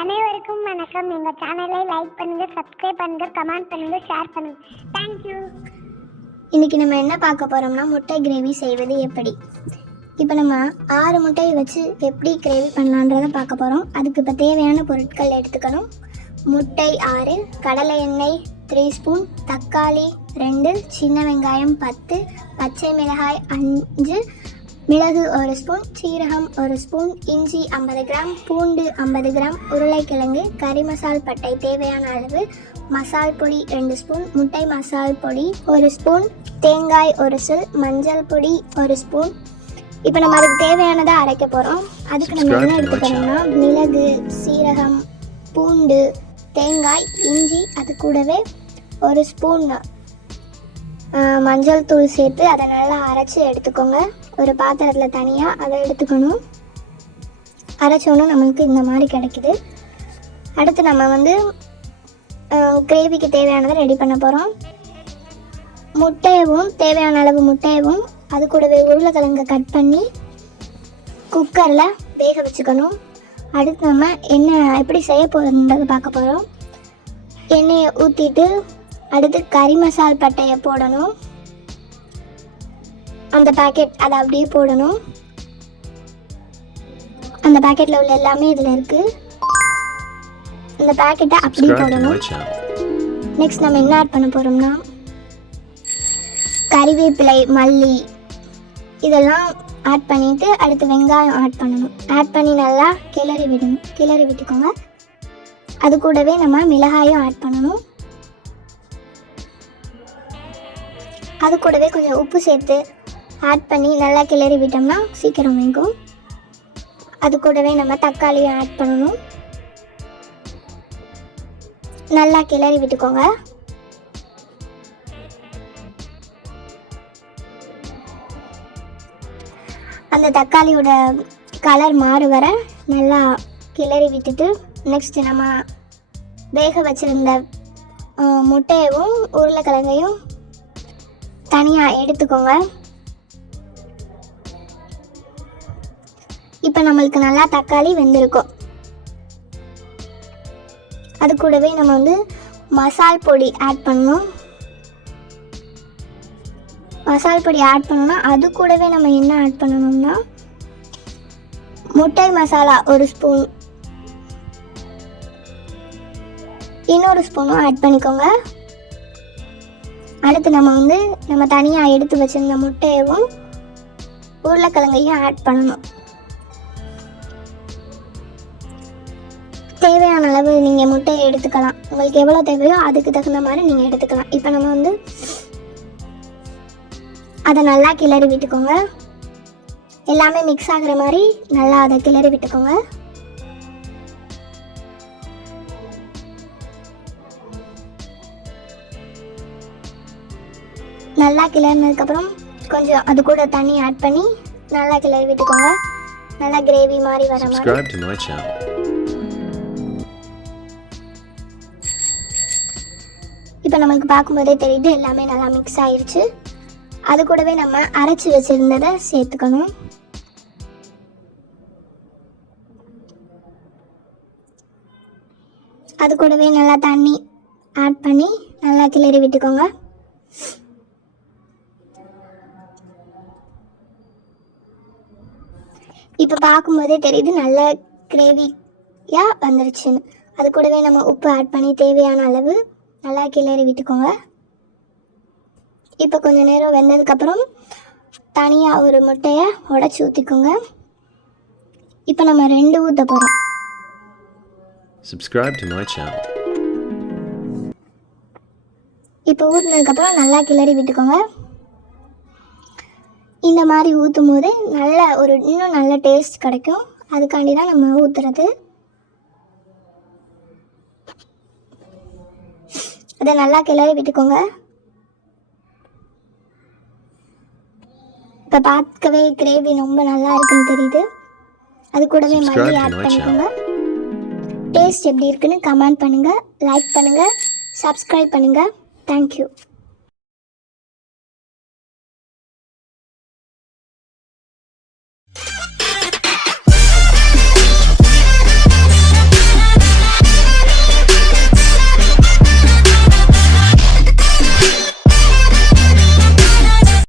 அனைவருக்கும் வணக்கம். எங்கள் சேனலை லைக் பண்ணுங்கள், சப்ஸ்கிரைப் பண்ணுங்கள், கமெண்ட் பண்ணுங்கள், ஷேர் பண்ணுங்கள். தேங்க்யூ. இன்றைக்கி நம்ம என்ன பார்க்க போகிறோம்னா முட்டை கிரேவி செய்வது எப்படி. இப்போ நம்ம 6 முட்டையை வச்சு எப்படி கிரேவி பண்ணலான்றதை பார்க்க போகிறோம். அதுக்கு இப்போ தேவையான பொருட்கள் எடுத்துக்கணும். முட்டை 6, கடலை எண்ணெய் 3 ஸ்பூன், தக்காளி 2, சின்ன வெங்காயம் 10, பச்சை மிளகாய் 5, மிளகு 1 ஸ்பூன், சீரகம் 1 ஸ்பூன், இஞ்சி 50 கிராம், பூண்டு 50 கிராம், உருளைக்கிழங்கு, கறி மசால் பட்டை தேவையான அளவு, மசால் பொடி 2 ஸ்பூன், முட்டை மசால் பொடி 1 ஸ்பூன், தேங்காய் 1 சில், மஞ்சள் பொடி 1 ஸ்பூன். இப்போ நம்ம அதுக்கு தேவையானதை அரைக்க போகிறோம். அதுக்கு நம்ம என்ன எடுத்துக்கணும்னா மிளகு, சீரகம், பூண்டு, தேங்காய், இஞ்சி, அது கூடவே 1 ஸ்பூன் மஞ்சள் தூள் சேர்த்து அதை நல்லா அரைச்சி எடுத்துக்கோங்க. ஒரு பாத்திரத்தில் தனியாக அதை எடுத்துக்கணும். அரைச்சோன்னு நம்மளுக்கு இந்த மாதிரி கிடைக்குது. அடுத்து நம்ம கிரேவிக்கு தேவையானதை ரெடி பண்ண போகிறோம். முட்டையவும் தேவையான அளவு முட்டையவும் அது கூடவே உருளைக்கிழங்கை கட் பண்ணி குக்கரில் வேக வச்சுக்கணும். அடுத்து நம்ம எண்ணெய் எப்படி செய்ய போகிறதுன்றது பார்க்க போகிறோம். எண்ணெயை ஊற்றிட்டு அடுத்து கறி மசால் பட்டையை போடணும். அந்த பேக்கெட் அதை அப்படியே போடணும். அந்த பேக்கெட்டில் உள்ள எல்லாமே இதில் இருக்குது. அந்த பேக்கெட்டை அப்படியே போடணும். நெக்ஸ்ட் நம்ம என்ன ஆட் பண்ண போகிறோம்னா கறிவேப்பிலை, மல்லி இதெல்லாம் ஆட் பண்ணிவிட்டு அடுத்து வெங்காயம் ஆட் பண்ணணும். ஆட் பண்ணி நல்லா கிளறி விட்டுக்கோங்க. அது கூடவே நம்ம மிளகாயும் ஆட் பண்ணணும். அது கூடவே கொஞ்சம் உப்பு சேர்த்து ஆட் பண்ணி நல்லா கிளறி விட்டோம்னா சீக்கிரம் வேகும். அது கூடவே நம்ம தக்காளியும் ஆட் பண்ணணும். நல்லா கிளறி விட்டுக்கோங்க. அந்த தக்காளியோட கலர் மாறு வர நல்லா கிளறி விட்டுட்டு நெக்ஸ்ட் நம்ம வேக வச்சுருந்த முட்டையவும் உருளைக்கிழங்கையும் தனியாக எடுத்துக்கோங்க. இப்போ நம்மளுக்கு நல்லா தக்காளி வெந்திருக்கும். அது கூடவே நம்ம மசால் பொடி ஆட் பண்ணணும். மசால் பொடி ஆட் பண்ணோம்னா அது கூடவே நம்ம என்ன ஆட் பண்ணணும்னா முட்டை மசாலா 1 ஸ்பூன், இன்னொரு ஸ்பூனும் ஆட் பண்ணிக்கோங்க. அடுத்து நம்ம தனியாக எடுத்து வச்சிருந்த முட்டையவும் உருளைக்கிழங்கையும் ஆட் பண்ணணும். தேவையான அளவு நீங்கள் முட்டையை எடுத்துக்கலாம். உங்களுக்கு எவ்வளோ தேவையோ அதுக்கு தகுந்த மாதிரி நீங்கள் எடுத்துக்கலாம். இப்போ நம்ம அதை நல்லா கிளறி விட்டுக்கோங்க. எல்லாமே மிக்ஸ் ஆகிற மாதிரி நல்லா அதை கிளறி விட்டுக்கோங்க. நல்லா கிளறினதுக்கப்புறம் கொஞ்சம் அது கூட தண்ணி ஆட் பண்ணி நல்லா கிளறி விட்டுக்கோங்க. நல்லா கிரேவி மாதிரி வர மாதிரி. இப்போ நமக்கு பார்க்கும்போதே தெரியுது எல்லாமே நல்லா மிக்ஸ் ஆயிடுச்சு. அது கூடவே நம்ம அரைச்சி வச்சுருந்ததை சேர்த்துக்கணும். அது கூடவே நல்லா தண்ணி ஆட் பண்ணி நல்லா கிளறி விட்டுக்கோங்க. இப்போ பார்க்கும்போதே தெரியுது நல்ல கிரேவியாக வந்துருச்சுன்னு. அது கூடவே நம்ம உப்பு ஆட் பண்ணி தேவையான அளவு நல்லா கிளறி விட்டுக்கோங்க. இப்போ கொஞ்சம் நேரம் வெந்ததுக்கப்புறம் தனியாக ஒரு முட்டையை உடச்சி ஊற்றிக்கோங்க. இப்போ நம்ம 2 ஊற்ற போகிறோம். Subscribe to my channel. இப்போ ஊற்றினதுக்கப்புறம் நல்லா கிளறி விட்டுக்கோங்க. இந்த மாதிரி ஊற்றும் போது இன்னும் நல்ல டேஸ்ட் கிடைக்கும். அதுக்காண்டி தான் நம்ம ஊற்றுறது. அதை நல்லா கிளறி விட்டுக்கோங்க. இப்போ பார்க்கவே கிரேவி ரொம்ப நல்லா இருக்குன்னு தெரியுது. அது கூடவே மல்லி ஆட் பண்ணிக்கோங்க. டேஸ்ட் எப்படி இருக்குன்னு கமெண்ட் பண்ணுங்கள், லைக் பண்ணுங்கள், சப்ஸ்கிரைப் பண்ணுங்கள். தேங்க்யூ.